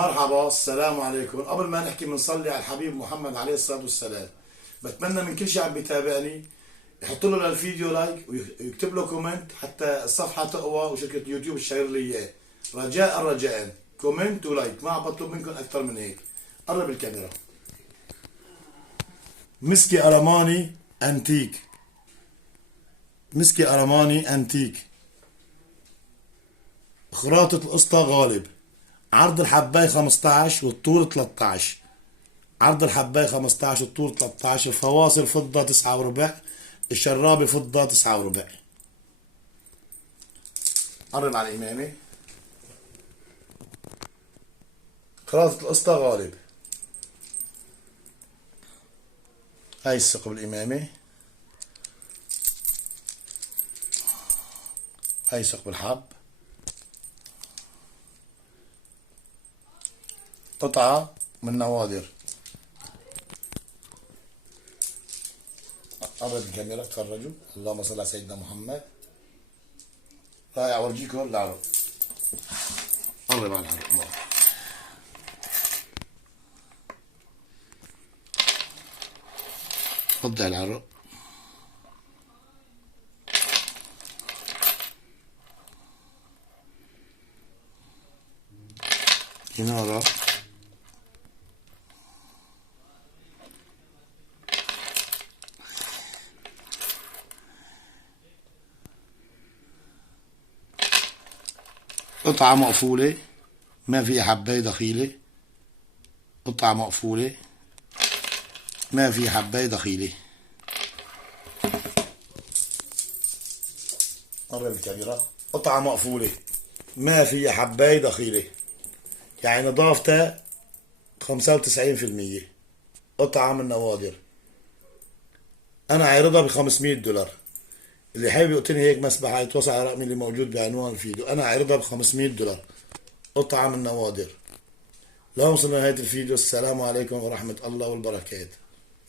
مرحبا، السلام عليكم. قبل ما نحكي بنصلي على الحبيب محمد عليه الصلاة والسلام. بتمنى من كل شيء عم بيتابعني يحط له للفيديو لايك ويكتب له كومنت حتى الصفحة تقوى وشركة يوتيوب تشير لي اياه. رجاء كومنت ولايك، ما عم بطلب منكم اكثر من هيك. قرب الكاميرا. مسكي أرماني انتيك، مسكي أرماني انتيك، خراطة القسطى غالب. عرض الحباية 15 والطول 13. عرض الحباية 15 والطول 13. الفواصل فضة 9 وربع. الشرابة فضة 9 وربع. قرب على الإمامة. خراطة القسطى غالب. هاي الثقب الإمامة، هاي ثقب الحب. قطعة من نوادر. قرب الكاميرا تفرجوا. اللهم صل على سيدنا محمد. رايح اورجيكم العرق. قرب على العرق. وضع العرق. كنارة. قطعة مقفولة ما فيها حباية دخيلة. قطعة مقفولة ما فيها حباية دخيلة. قرب الكاميرا. قطعة مقفولة ما فيها حباية دخيلة، يعني نظافتها 95%. قطعة من نوادر. أنا عارضها ب$500. اللي حابب يقتني هيك مسبحة يتواصل على رقمي اللي موجود بعنوان الفيديو. أنا عارضها ب$500. قطعة من نوادر. لو وصلنا لنهاية الفيديو، السلام عليكم ورحمة الله والبركاته.